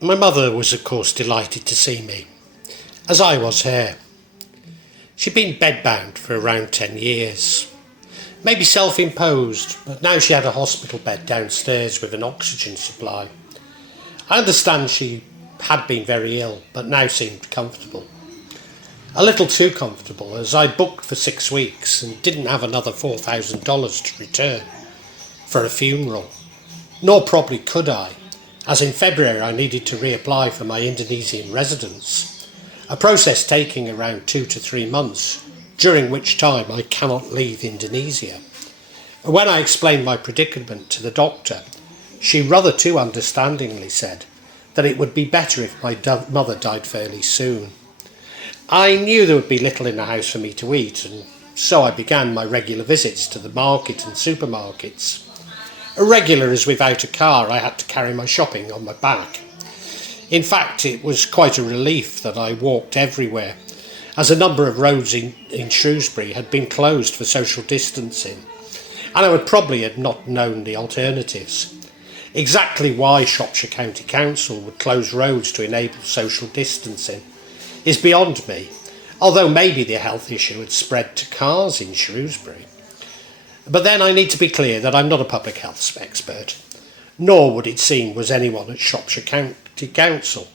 My mother was of course delighted to see me, as I was her. She'd been bedbound for around 10 years. Maybe self-imposed, but now she had a hospital bed downstairs with an oxygen supply. I understand she had been very ill, but now seemed comfortable. A little too comfortable, as I booked for 6 weeks and didn't have another $4,000 to return for a funeral. Nor probably could I, as in February I needed to reapply for my Indonesian residence, a process taking around 2 to 3 months, during which time I cannot leave Indonesia. When I explained my predicament to the doctor, she rather too understandingly said that it would be better if my mother died fairly soon. I knew there would be little in the house for me to eat, and so I began my regular visits to the market and supermarkets. Irregular as without a car, I had to carry my shopping on my back. In fact, it was quite a relief that I walked everywhere, as a number of roads in Shrewsbury had been closed for social distancing, and I would probably have not known the alternatives. Exactly why Shropshire County Council would close roads to enable social distancing is beyond me, although maybe the health issue had spread to cars in Shrewsbury. But then I need to be clear that I'm not a public health expert, nor would it seem was anyone at Shropshire County Council.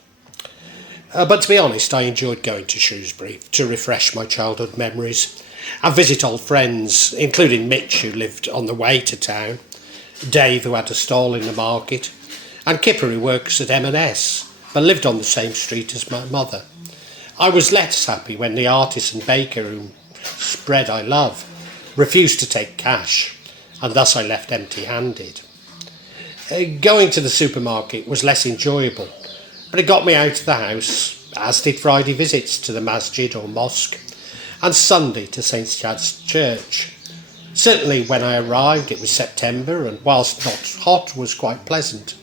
But to be honest, I enjoyed going to Shrewsbury to refresh my childhood memories and visit old friends, including Mitch, who lived on the way to town, Dave, who had a stall in the market, and Kipper, who works at M&S, but lived on the same street as my mother. I was less happy when the artisan baker whose bread I love refused to take cash, and thus I left empty-handed. Going to the supermarket was less enjoyable, but it got me out of the house, as did Friday visits to the masjid or mosque, and Sunday to St Chad's Church. Certainly when I arrived it was September, and whilst not hot was quite pleasant,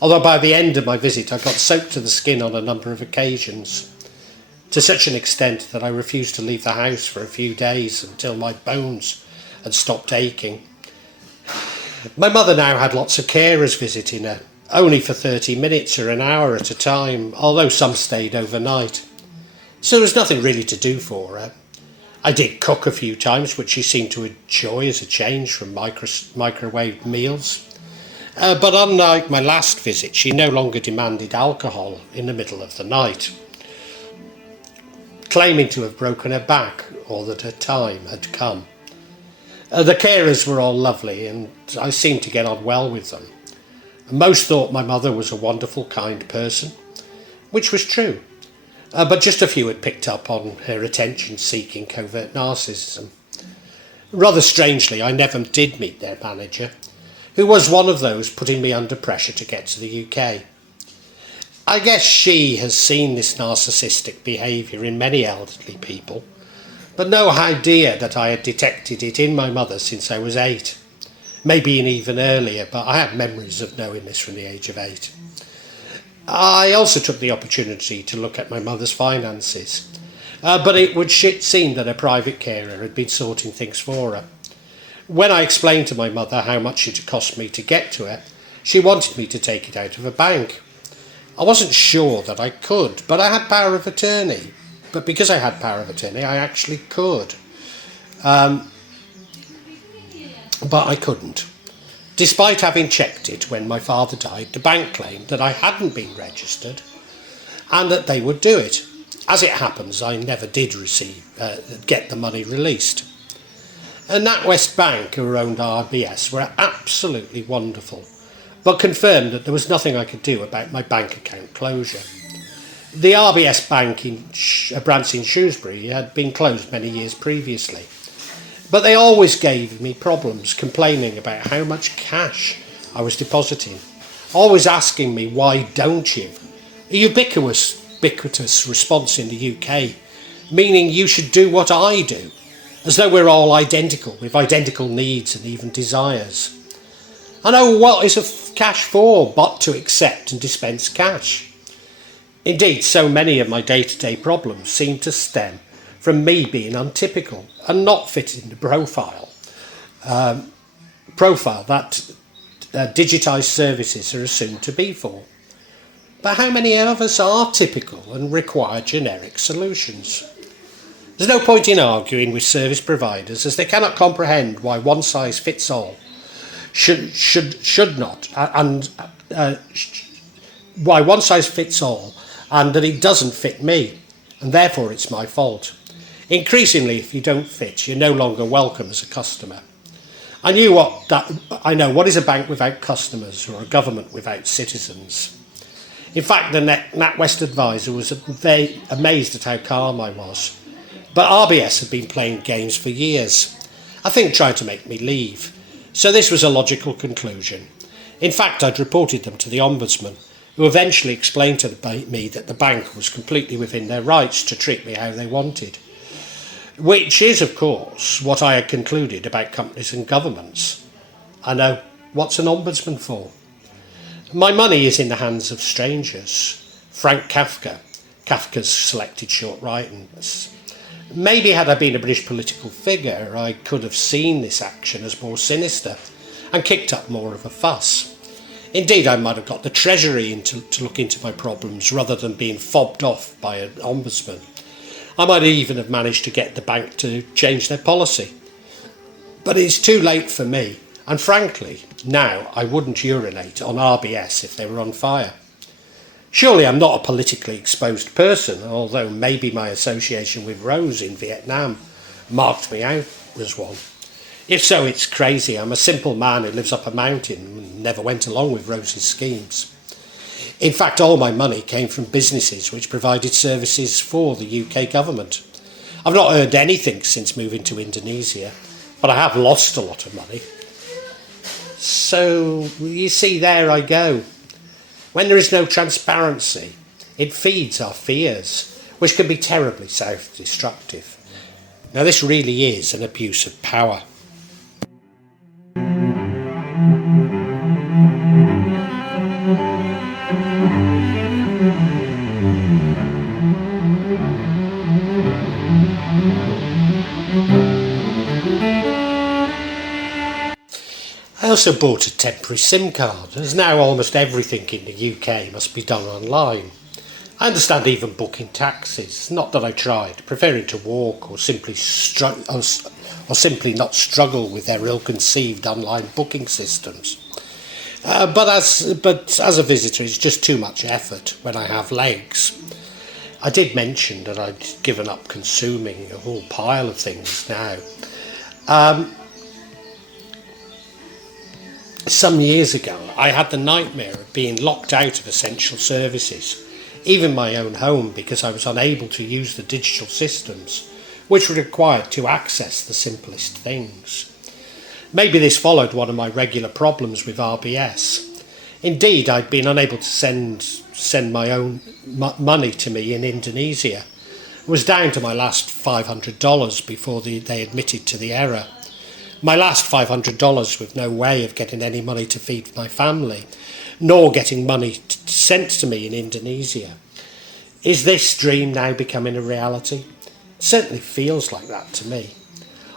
although by the end of my visit I got soaked to the skin on a number of occasions, to such an extent that I refused to leave the house for a few days until my bones had stopped aching. My mother now had lots of carers visiting her, only for 30 minutes or an hour at a time, although some stayed overnight. So there was nothing really to do for her. I did cook a few times, which she seemed to enjoy as a change from microwave meals. But unlike my last visit, she no longer demanded alcohol in the middle of the night, claiming to have broken her back or that her time had come. The carers were all lovely, and I seemed to get on well with them. Most thought my mother was a wonderful, kind person, which was true. But just a few had picked up on her attention-seeking covert narcissism. Rather strangely, I never did meet their manager, who was one of those putting me under pressure to get to the UK. I guess she has seen this narcissistic behaviour in many elderly people, but no idea that I had detected it in my mother since I was 8. Maybe even earlier, but I have memories of knowing this from the age of 8. I also took the opportunity to look at my mother's finances, but it would seem that a private carer had been sorting things for her. When I explained to my mother how much it had cost me to get to her, she wanted me to take it out of a bank. I wasn't sure that I could, but I had power of attorney. But because I had power of attorney, I actually could. But I couldn't. Despite having checked it when my father died, the bank claimed that I hadn't been registered and that they would do it. As it happens, I never did get the money released. And NatWest Bank, who owned RBS, were absolutely wonderful, but confirmed that there was nothing I could do about my bank account closure. The RBS Bank branch in Shrewsbury had been closed many years previously, but they always gave me problems, complaining about how much cash I was depositing, always asking me, "Why don't you?" A ubiquitous response in the UK, meaning you should do what I do, as though we're all identical, with identical needs and even desires. I know what is cash for but to accept and dispense cash. Indeed, so many of my day-to-day problems seem to stem from me being untypical and not fitting the profile that digitised services are assumed to be for. But how many of us are typical and require generic solutions? There's no point in arguing with service providers, as they cannot comprehend why one size fits all should not, and why one size fits all, and that it doesn't fit me, and therefore it's my fault. Increasingly, if you don't fit, you're no longer welcome as a customer. I know what is a bank without customers, or a government without citizens. In fact, the NatWest advisor was very amazed at how calm I was. But RBS had been playing games for years, I think trying to make me leave. So this was a logical conclusion. In fact, I'd reported them to the Ombudsman, who eventually explained to me that the bank was completely within their rights to treat me how they wanted. Which is, of course, what I had concluded about companies and governments. I know, what's an ombudsman for? My money is in the hands of strangers. Frank Kafka, Kafka's selected short writings. Maybe had I been a British political figure, I could have seen this action as more sinister and kicked up more of a fuss. Indeed, I might have got the Treasury to look into my problems rather than being fobbed off by an ombudsman. I might even have managed to get the bank to change their policy. But it's too late for me, and frankly, now I wouldn't urinate on RBS if they were on fire. Surely I'm not a politically exposed person, although maybe my association with Rose in Vietnam marked me out as one. If so, it's crazy. I'm a simple man who lives up a mountain and never went along with Rose's schemes. In fact, all my money came from businesses which provided services for the UK government. I've not earned anything since moving to Indonesia, but I have lost a lot of money. So, you see, there I go. When there is no transparency, it feeds our fears, which can be terribly self-destructive. Now, this really is an abuse of power. I also bought a temporary SIM card, as now almost everything in the UK must be done online. I understand even booking taxis, not that I tried, preferring to walk or simply not struggle with their ill-conceived online booking systems. But as a visitor, it's just too much effort when I have legs. I did mention that I'd given up consuming a whole pile of things now. Some years ago, I had the nightmare of being locked out of essential services, even my own home, because I was unable to use the digital systems, which were required to access the simplest things. Maybe this followed one of my regular problems with RBS. Indeed, I'd been unable to send my own money to me in Indonesia. It was down to my last $500 before they admitted to the error. My last $500 with no way of getting any money to feed my family, nor getting money sent to me in Indonesia. Is this dream now becoming a reality? It certainly feels like that to me.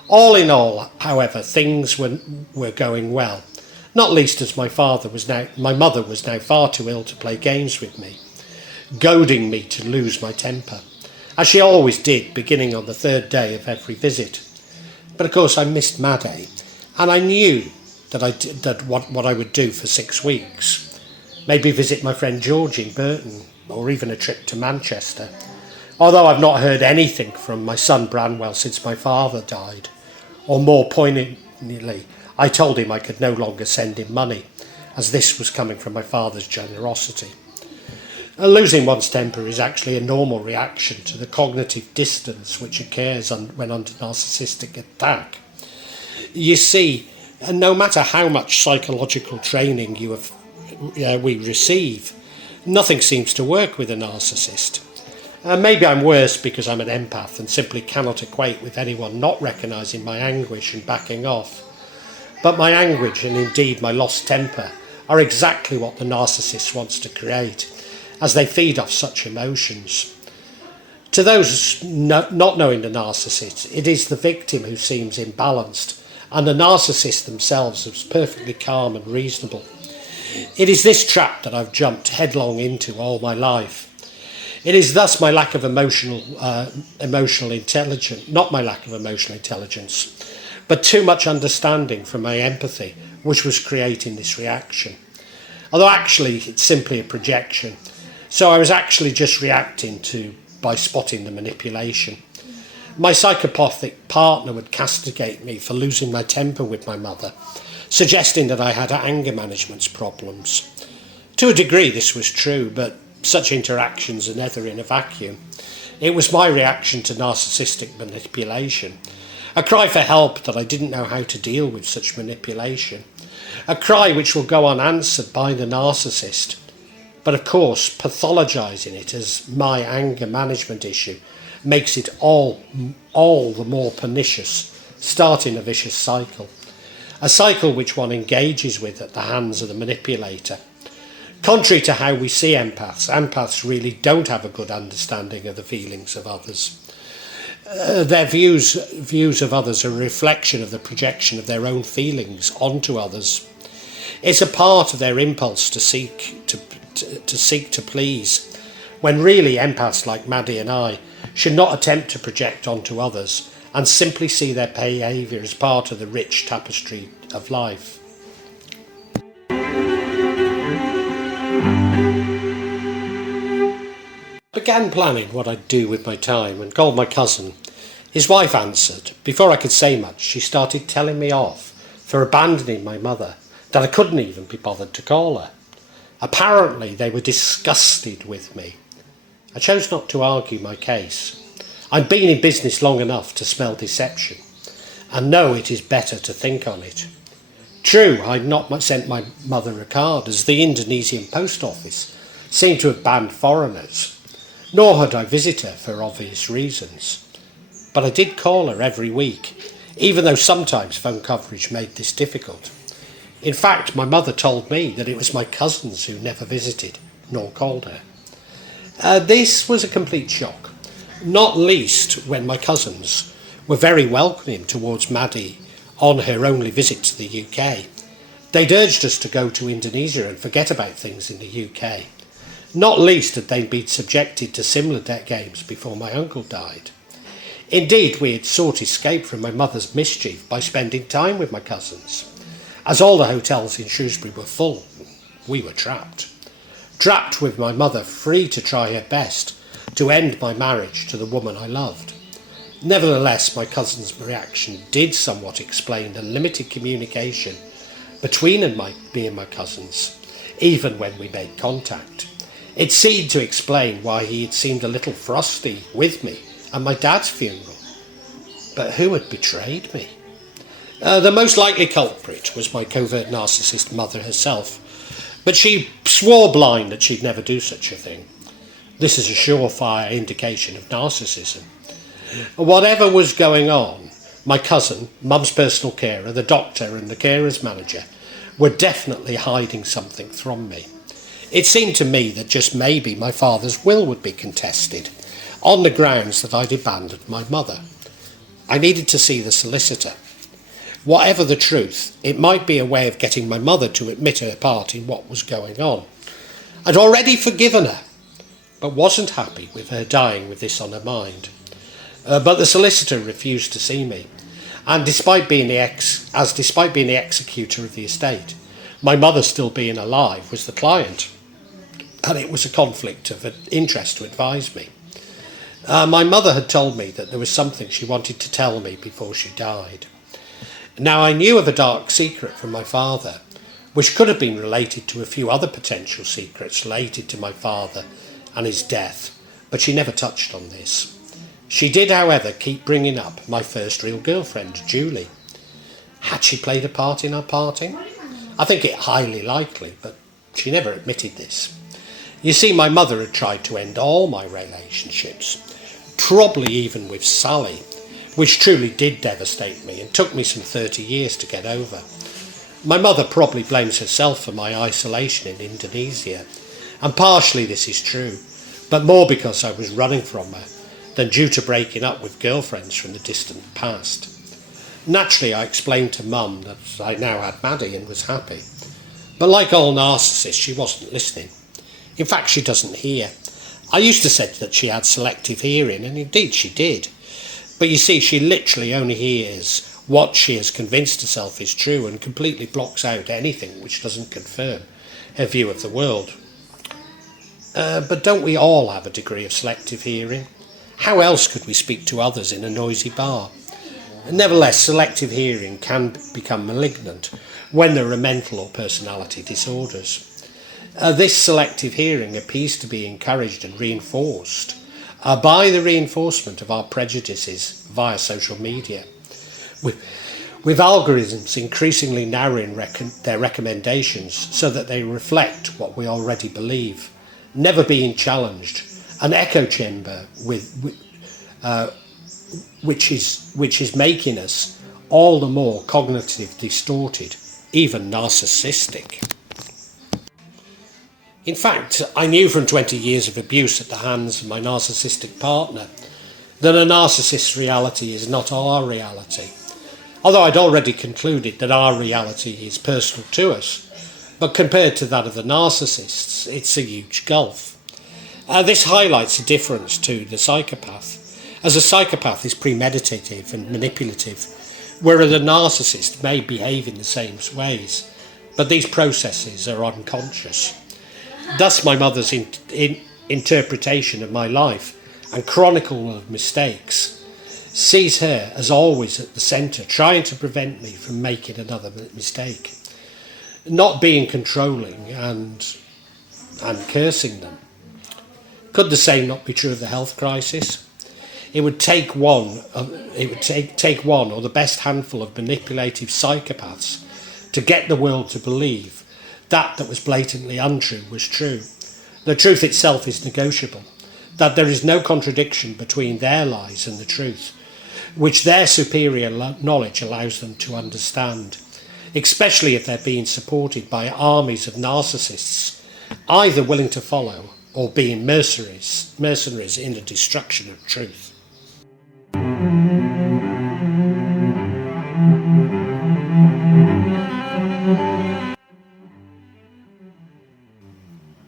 All in all, however, things were going well, not least as my mother was now far too ill to play games with me, goading me to lose my temper, as she always did, beginning on the third day of every visit. But of course I missed Maddie, and I knew what I would do for 6 weeks. Maybe visit my friend George in Burton, or even a trip to Manchester. Although I've not heard anything from my son Branwell since my father died. Or more poignantly, I told him I could no longer send him money, as this was coming from my father's generosity. Losing one's temper is actually a normal reaction to the cognitive dissonance which occurs when under narcissistic attack. You see, no matter how much psychological training we receive, nothing seems to work with a narcissist. Maybe I'm worse because I'm an empath and simply cannot equate with anyone not recognising my anguish and backing off. But my anguish and indeed my lost temper are exactly what the narcissist wants to create, as they feed off such emotions. To those not knowing the narcissist, it is the victim who seems imbalanced, and the narcissist themselves is perfectly calm and reasonable. It is this trap that I've jumped headlong into all my life. It is thus my lack of emotional intelligence, not my lack of emotional intelligence, but too much understanding from my empathy, which was creating this reaction. Although actually it's simply a projection. So I was actually just reacting by spotting the manipulation. My psychopathic partner would castigate me for losing my temper with my mother, suggesting that I had anger management problems. To a degree this was true, but such interactions are never in a vacuum. It was my reaction to narcissistic manipulation, a cry for help that I didn't know how to deal with such manipulation, a cry which will go unanswered by the narcissist, but of course pathologising it as my anger management issue makes it all the more pernicious, starting a vicious cycle. A cycle which one engages with at the hands of the manipulator. Contrary to how we see empaths really don't have a good understanding of the feelings of others. Their views of others are a reflection of the projection of their own feelings onto others. It's a part of their impulse to seek to please, when really empaths like Maddie and I should not attempt to project onto others and simply see their behaviour as part of the rich tapestry of life. I began planning what I'd do with my time and called my cousin. His wife answered. Before I could say much, she started telling me off for abandoning my mother, that I couldn't even be bothered to call her. Apparently they were disgusted with me. I chose not to argue my case. I'd been in business long enough to smell deception and know it is better to think on it. True, I'd not sent my mother a card, as the Indonesian post office seemed to have banned foreigners, nor had I visited her for obvious reasons. But I did call her every week, even though sometimes phone coverage made this difficult. In fact, my mother told me that it was my cousins who never visited, nor called her. This was a complete shock, not least when my cousins were very welcoming towards Maddie on her only visit to the UK. They'd urged us to go to Indonesia and forget about things in the UK. Not least had they been subjected to similar debt games before my uncle died. Indeed, we had sought escape from my mother's mischief by spending time with my cousins. As all the hotels in Shrewsbury were full, we were trapped. Trapped with my mother, free to try her best to end my marriage to the woman I loved. Nevertheless, my cousin's reaction did somewhat explain the limited communication between me and my cousins, even when we made contact. It seemed to explain why he had seemed a little frosty with me at my dad's funeral. But who had betrayed me? The most likely culprit was my covert narcissist mother herself, but she swore blind that she'd never do such a thing. This is a surefire indication of narcissism. Whatever was going on, my cousin, Mum's personal carer, the doctor and the carer's manager were definitely hiding something from me. It seemed to me that just maybe my father's will would be contested on the grounds that I'd abandoned my mother. I needed to see the solicitor. Whatever the truth, it might be a way of getting my mother to admit her part in what was going on. I'd already forgiven her, but wasn't happy with her dying with this on her mind. But the solicitor refused to see me, and despite being the executor of the estate, my mother still being alive was the client, and it was a conflict of interest to advise me. My mother had told me that there was something she wanted to tell me before she died. Now, I knew of a dark secret from my father, which could have been related to a few other potential secrets related to my father and his death, but she never touched on this. She did, however, keep bringing up my first real girlfriend, Julie. Had she played a part in our parting? I think it highly likely, but she never admitted this. You see, my mother had tried to end all my relationships, probably even with Sally, which truly did devastate me and took me some 30 years to get over. My mother probably blames herself for my isolation in Indonesia, and partially this is true, but more because I was running from her than due to breaking up with girlfriends from the distant past. Naturally, I explained to Mum that I now had Maddie and was happy, But like all narcissists, she wasn't listening. In fact, she doesn't hear. I used to say that she had selective hearing, and indeed she did. But you see, she literally only hears what she has convinced herself is true and completely blocks out anything which doesn't confirm her view of the world. But don't we all have a degree of selective hearing? How else could we speak to others in a noisy bar? Nevertheless, selective hearing can become malignant when there are mental or personality disorders. This selective hearing appears to be encouraged and reinforced by the reinforcement of our prejudices via social media, with algorithms increasingly narrowing their recommendations so that they reflect what we already believe, never being challenged, an echo chamber which is making us all the more cognitively distorted, even narcissistic. In fact, I knew from 20 years of abuse at the hands of my narcissistic partner that a narcissist's reality is not our reality. Although I'd already concluded that our reality is personal to us, but compared to that of the narcissists, it's a huge gulf. This highlights a difference to the psychopath, as a psychopath is premeditative and manipulative, whereas a narcissist may behave in the same ways, but these processes are unconscious. Thus my mother's interpretation of my life and chronicle of mistakes sees her as always at the centre, trying to prevent me from making another mistake, not being controlling and cursing them. Could the same not be true of the health crisis? It would take one or the best handful of manipulative psychopaths to get the world to believe that was blatantly untrue was true. The truth itself is negotiable, that there is no contradiction between their lies and the truth, which their superior knowledge allows them to understand, especially if they're being supported by armies of narcissists, either willing to follow or being mercenaries in the destruction of truth.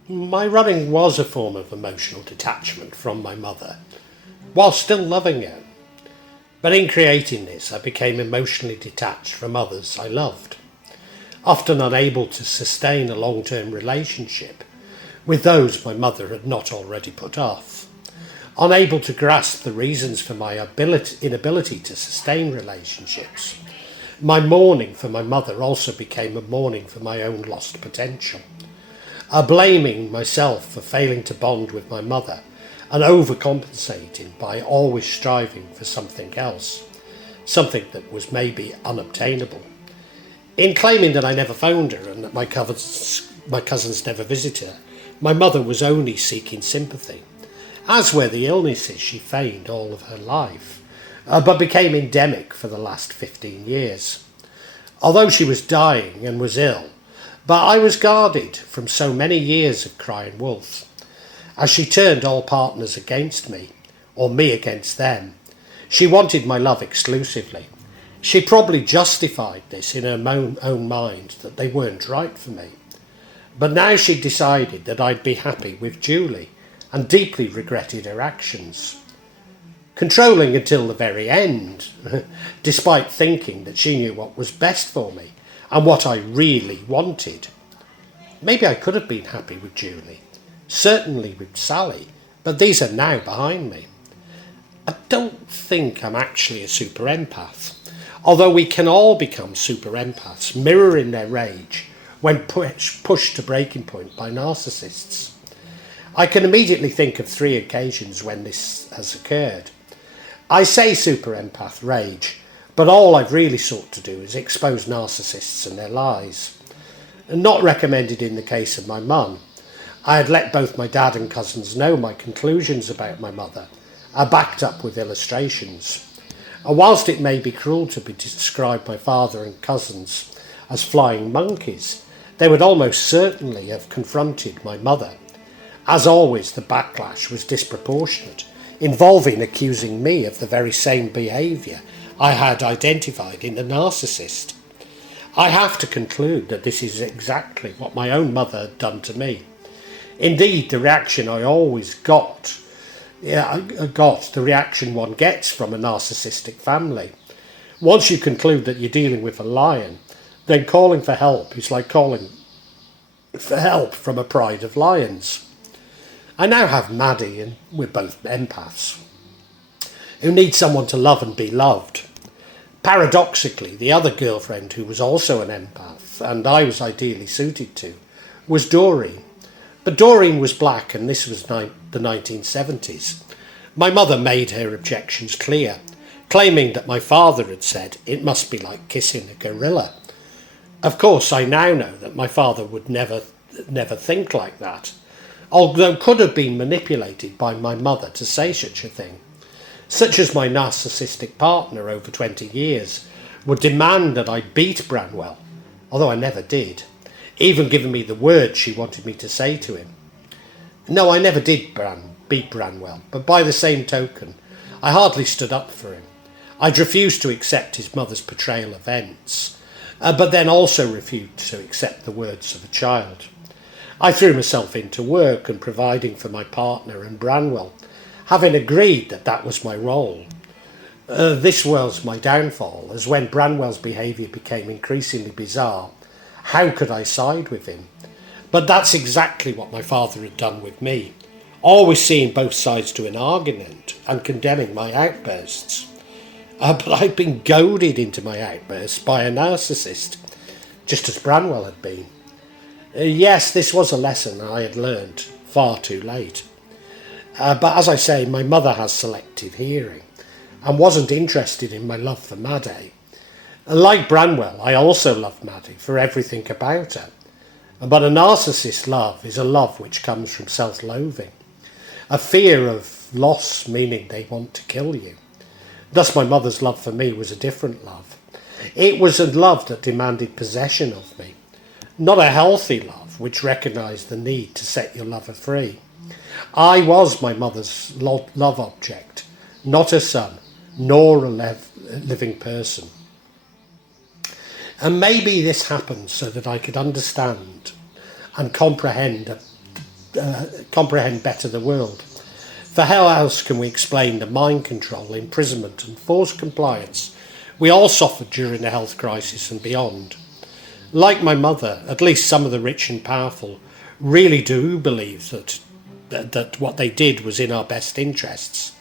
My running was a form of emotional detachment from my mother, while still loving her. But in creating this, I became emotionally detached from others I loved, often unable to sustain a long-term relationship with those my mother had not already put off, unable to grasp the reasons for my inability to sustain relationships. My mourning for my mother also became a mourning for my own lost potential, blaming myself for failing to bond with my mother and overcompensating by always striving for something else, something that was maybe unobtainable. In claiming that I never phoned her and that my cousins never visited her, my mother was only seeking sympathy, as were the illnesses she feigned all of her life, but became endemic for the last 15 years. Although she was dying and was ill, but I was guarded from so many years of crying wolf. As she turned all partners against me, or me against them, she wanted my love exclusively. She probably justified this in her own mind that they weren't right for me. But now she decided that I'd be happy with Julie, and deeply regretted her actions. Controlling until the very end, despite thinking that she knew what was best for me, and what I really wanted. Maybe I could have been happy with Julie, certainly with Sally, but these are now behind me. I don't think I'm actually a super empath, although we can all become super empaths, mirroring their rage when pushed to breaking point by narcissists. I can immediately think of 3 occasions when this has occurred. I say super empath rage, but all I've really sought to do is expose narcissists and their lies. Not recommended in the case of my mum. I had let both my dad and cousins know my conclusions about my mother are backed up with illustrations. And whilst it may be cruel to describe my father and cousins as flying monkeys, they would almost certainly have confronted my mother. As always, the backlash was disproportionate, involving accusing me of the very same behaviour I had identified in the narcissist. I have to conclude that this is exactly what my own mother had done to me. Indeed, the reaction I always got, the reaction one gets from a narcissistic family. Once you conclude that you're dealing with a lion, then calling for help is like calling for help from a pride of lions. I now have Maddie, and we're both empaths, who need someone to love and be loved. Paradoxically, the other girlfriend, who was also an empath, and I was ideally suited to, was Doreen. But Doreen was black, and this was the 1970s. My mother made her objections clear, claiming that my father had said it must be like kissing a gorilla. Of course, I now know that my father would never think like that, although could have been manipulated by my mother to say such a thing. Such as my narcissistic partner over 20 years would demand that I beat Branwell, although I never did, even giving me the words she wanted me to say to him. No, I never did beat Branwell, but by the same token, I hardly stood up for him. I'd refused to accept his mother's portrayal of events, but then also refused to accept the words of a child. I threw myself into work and providing for my partner and Branwell, having agreed that that was my role. This was my downfall, as when Branwell's behaviour became increasingly bizarre, how could I side with him? But that's exactly what my father had done with me, always seeing both sides to an argument and condemning my outbursts. But I'd been goaded into my outbursts by a narcissist, just as Branwell had been. Yes, this was a lesson I had learned far too late. But as I say, my mother has selective hearing and wasn't interested in my love for Maddie. Like Branwell, I also loved Maddie for everything about her. But a narcissist love is a love which comes from self-loathing, a fear of loss, meaning they want to kill you. Thus my mother's love for me was a different love. It was a love that demanded possession of me, not a healthy love which recognised the need to set your lover free. I was my mother's love object, not a son, nor a living person. And maybe this happened so that I could understand and comprehend better the world. For how else can we explain the mind control, imprisonment and forced compliance we all suffered during the health crisis and beyond? Like my mother, at least some of the rich and powerful really do believe that what they did was in our best interests.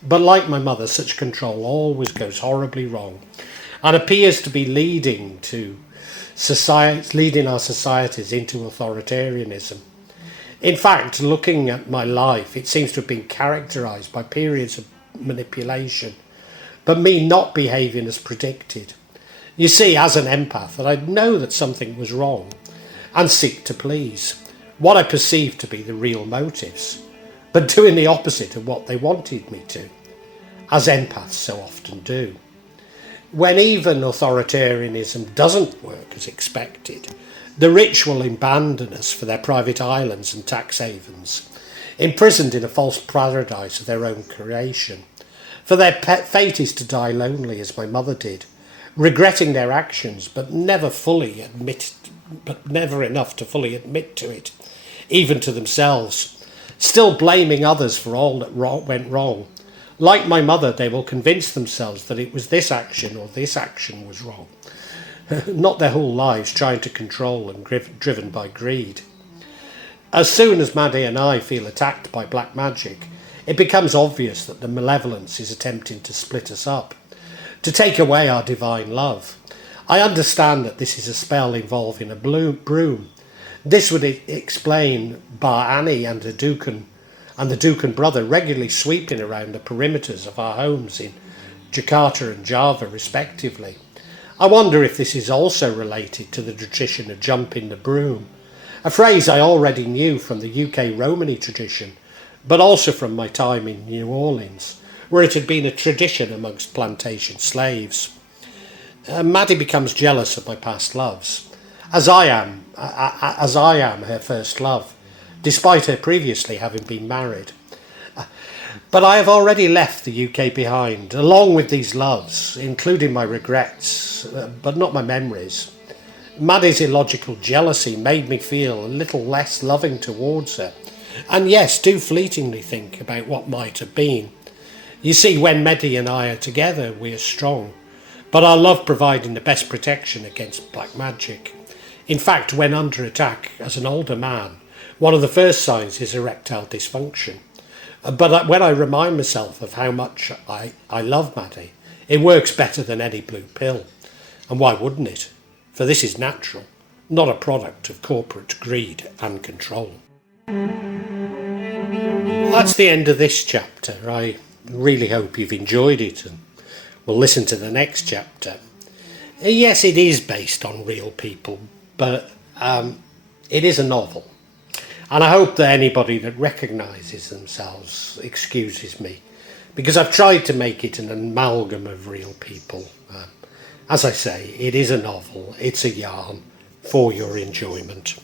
But like my mother, such control always goes horribly wrong and appears to be leading our societies into authoritarianism. In fact, looking at my life, it seems to have been characterised by periods of manipulation, but me not behaving as predicted. You see, as an empath, that I know that something was wrong and seek to please what I perceived to be the real motives, but doing the opposite of what they wanted me to, as empaths so often do. When even authoritarianism doesn't work as expected, the rich will abandon us for their private islands and tax havens, imprisoned in a false paradise of their own creation. For their fate is to die lonely, as my mother did, regretting their actions, but never enough to fully admit to it, even to themselves, still blaming others for all that went wrong. Like my mother, they will convince themselves that it was this action or this action was wrong, not their whole lives trying to control and driven by greed. As soon as Maddie and I feel attacked by black magic, it becomes obvious that the malevolence is attempting to split us up, to take away our divine love. I understand that this is a spell involving a broom. This would explain Bar Annie and the Duke and brother regularly sweeping around the perimeters of our homes in Jakarta and Java respectively. I wonder if this is also related to the tradition of jumping the broom, a phrase I already knew from the UK Romany tradition, but also from my time in New Orleans, where it had been a tradition amongst plantation slaves. Maddie becomes jealous of my past loves, as I am her first love, despite her previously having been married. But I have already left the UK behind, along with these loves, including my regrets, but not my memories. Maddie's illogical jealousy made me feel a little less loving towards her. And yes, do fleetingly think about what might have been. You see, when Maddie and I are together, we are strong. But I love providing the best protection against black magic. In fact, when under attack as an older man, one of the first signs is erectile dysfunction. But when I remind myself of how much I love Maddie, it works better than any blue pill. And why wouldn't it? For this is natural, not a product of corporate greed and control. That's the end of this chapter. I really hope you've enjoyed it and will listen to the next chapter. Yes, it is based on real people, but it is a novel. And I hope that anybody that recognises themselves excuses me, because I've tried to make it an amalgam of real people. As I say, it is a novel, it's a yarn for your enjoyment.